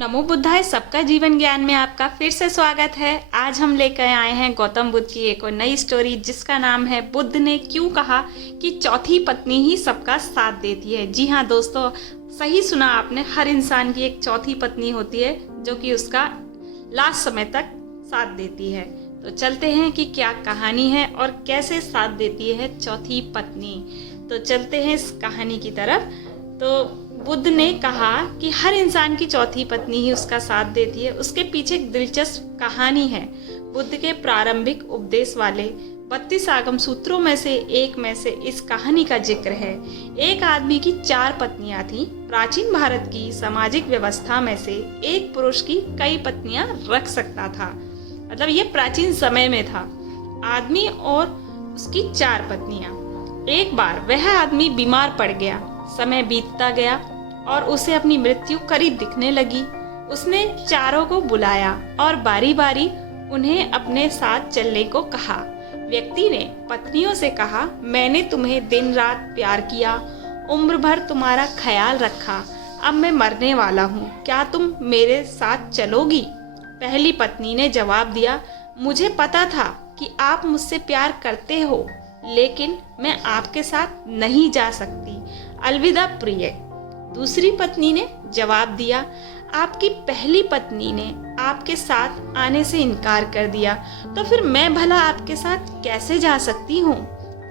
नमो बुद्धाय। सबका जीवन ज्ञान में आपका फिर से स्वागत है। आज हम लेकर आए हैं गौतम बुद्ध की एक और नई स्टोरी जिसका नाम है बुद्ध ने क्यों कहा कि चौथी पत्नी ही सबका साथ देती है। जी हाँ दोस्तों, सही सुना आपने। हर इंसान की एक चौथी पत्नी होती है जो कि उसका लास्ट समय तक साथ देती है। तो चलते हैं कि क्या कहानी है और कैसे साथ देती है चौथी पत्नी। तो चलते हैं इस कहानी की तरफ। तो बुद्ध ने कहा कि हर इंसान की चौथी पत्नी ही उसका साथ देती है। उसके पीछे एक दिलचस्प कहानी है। बुद्ध के प्रारंभिक उपदेश वाले 32 आगम सूत्रों में से एक में से इस कहानी का जिक्र है। एक आदमी की 4 पत्नियां थीं। प्राचीन भारत की सामाजिक व्यवस्था में से एक पुरुष की कई पत्नियां रख सकता था। मतलब ये प्राचीन समय में था। आदमी और उसकी 4 पत्नियां। एक बार वह आदमी बीमार पड़ गया। समय बीतता गया और उसे अपनी मृत्यु करीब दिखने लगी। उसने चारों को बुलाया और बारी बारी उन्हें अपने साथ चलने को कहा। व्यक्ति ने पत्नियों से कहा, मैंने तुम्हें दिन रात प्यार किया, उम्र भर तुम्हारा ख्याल रखा। अब मैं मरने वाला हूँ, क्या तुम मेरे साथ चलोगी? पहली पत्नी ने जवाब दिया, मुझे पता था कि आप मुझसे प्यार करते हो, लेकिन मैं आपके साथ नहीं जा सकती। अलविदा प्रिय। दूसरी पत्नी ने जवाब दिया, आपकी पहली पत्नी ने आपके साथ आने से इनकार कर दिया, तो फिर मैं भला आपके साथ कैसे जा सकती हूँ?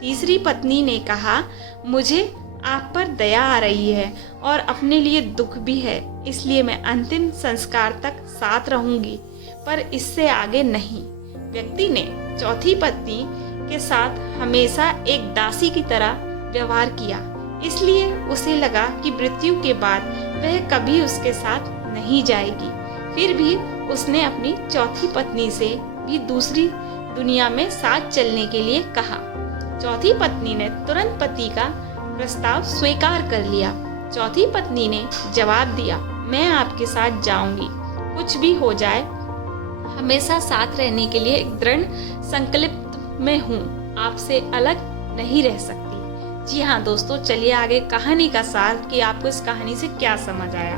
तीसरी पत्नी ने कहा, मुझे आप पर दया आ रही है और अपने लिए दुख भी है, इसलिए मैं अंतिम संस्कार तक साथ रहूंगी, पर इससे आगे नहीं। व्यक्ति ने चौथी पत्नी के साथ हमेशा एक दासी की तरह व्यवहार किया, इसलिए उसे लगा कि मृत्यु के बाद वह कभी उसके साथ नहीं जाएगी। फिर भी उसने अपनी चौथी पत्नी से भी दूसरी दुनिया में साथ चलने के लिए कहा। चौथी पत्नी ने तुरंत पति का प्रस्ताव स्वीकार कर लिया। चौथी पत्नी ने जवाब दिया, मैं आपके साथ जाऊंगी, कुछ भी हो जाए, हमेशा साथ रहने के लिए दृढ़ संकल्प में हूँ, आपसे अलग नहीं रह सकती। जी हाँ दोस्तों, चलिए आगे कहानी का सार कि आपको इस कहानी से क्या समझ आया।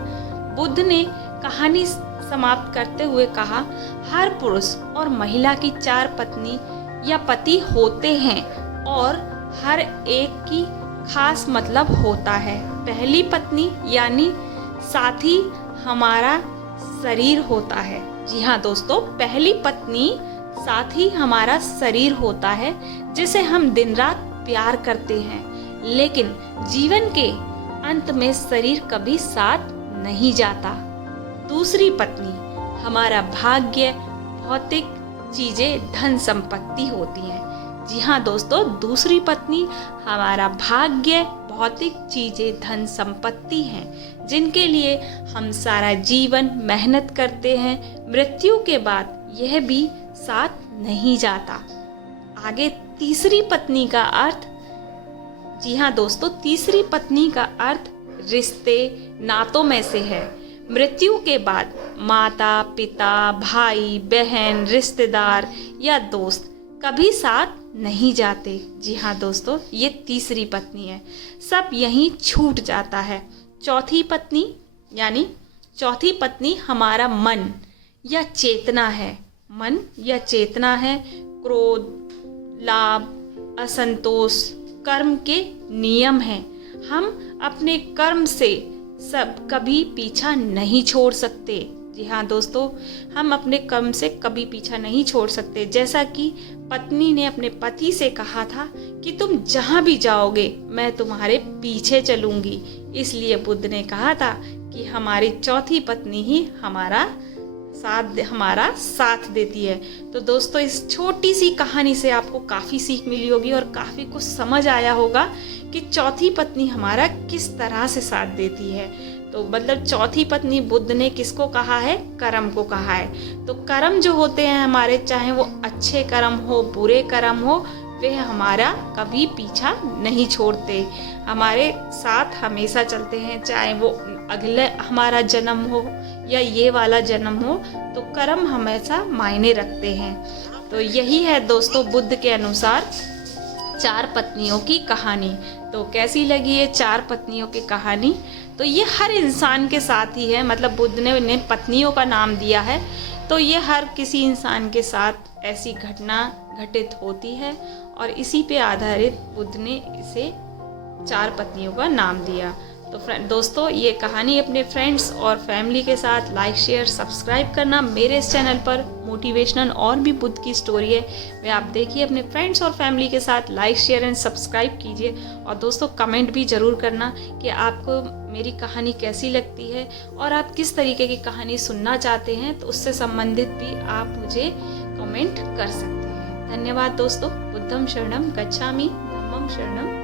बुद्ध ने कहानी समाप्त करते हुए कहा, हर पुरुष और महिला की 4 पत्नी या पति होते हैं और हर एक की खास मतलब होता है। पहली पत्नी यानी साथी हमारा शरीर होता है। जी हाँ दोस्तों, पहली पत्नी साथी हमारा शरीर होता है जिसे हम दिन रात प्यार करते हैं, लेकिन जीवन के अंत में शरीर कभी साथ नहीं जाता। दूसरी पत्नी हमारा भाग्य, भौतिक चीजें, धन संपत्ति होती हैं। जी हाँ दोस्तों, दूसरी पत्नी हमारा भाग्य, भौतिक चीजें, धन संपत्ति हैं, जिनके लिए हम सारा जीवन मेहनत करते हैं। मृत्यु के बाद यह भी साथ नहीं जाता। आगे तीसरी पत्नी का अर्थ, जी हाँ दोस्तों, तीसरी पत्नी का अर्थ रिश्ते, नातों में से है। मृत्यु के बाद माता, पिता, भाई, बहन, रिश्तेदार या दोस्त कभी साथ नहीं जाते। जी हाँ दोस्तों, ये तीसरी पत्नी है। सब यहीं छूट जाता है। चौथी पत्नी यानी चौथी पत्नी हमारा मन या चेतना है। मन या चेतना है। क्रोध, लाभ, असंतोष कर्म के नियम हैं। हम अपने कर्म से सब कभी पीछा नहीं छोड़ सकते। जी हाँ दोस्तों, हम अपने कर्म से कभी पीछा नहीं छोड़ सकते। जैसा कि पत्नी ने अपने पति से कहा था कि तुम जहाँ भी जाओगे मैं तुम्हारे पीछे चलूंगी, इसलिए बुद्ध ने कहा था कि हमारी चौथी पत्नी ही हमारा साथ देती है। तो दोस्तों, इस छोटी सी कहानी से आपको काफ़ी सीख मिली होगी और काफ़ी कुछ समझ आया होगा कि चौथी पत्नी हमारा किस तरह से साथ देती है। तो मतलब चौथी पत्नी बुद्ध ने किसको कहा है? कर्म को कहा है। तो कर्म जो होते हैं हमारे, चाहे वो अच्छे कर्म हो, बुरे कर्म हो, वे हमारा कभी पीछा नहीं छोड़ते, हमारे साथ हमेशा चलते हैं। चाहे वो अगले हमारा जन्म हो या ये वाला जन्म हो, तो कर्म हमेशा मायने रखते हैं। तो यही है दोस्तों बुद्ध के अनुसार 4 पत्नियों की कहानी। तो कैसी लगी ये 4 पत्नियों की कहानी? तो ये हर इंसान के साथ ही है, मतलब बुद्ध ने पत्नियों का नाम दिया है, तो ये हर किसी इंसान के साथ ऐसी घटना घटित होती है और इसी पे आधारित बुद्ध ने इसे 4 पत्नियों का नाम दिया। तो दोस्तों, ये कहानी अपने फ्रेंड्स और फैमिली के साथ लाइक शेयर सब्सक्राइब करना। मेरे इस चैनल पर मोटिवेशनल और भी बुद्ध की स्टोरी है, वे आप देखिए, अपने फ्रेंड्स और फैमिली के साथ लाइक शेयर एंड सब्सक्राइब कीजिए। और दोस्तों, कमेंट भी ज़रूर करना कि आपको मेरी कहानी कैसी लगती है और आप किस तरीके की कहानी सुनना चाहते हैं, तो उससे संबंधित भी आप मुझे कमेंट कर सकते हैं। धन्यवाद दोस्तों। बुद्धं शरणं गच्छामि, धम्मं शरणं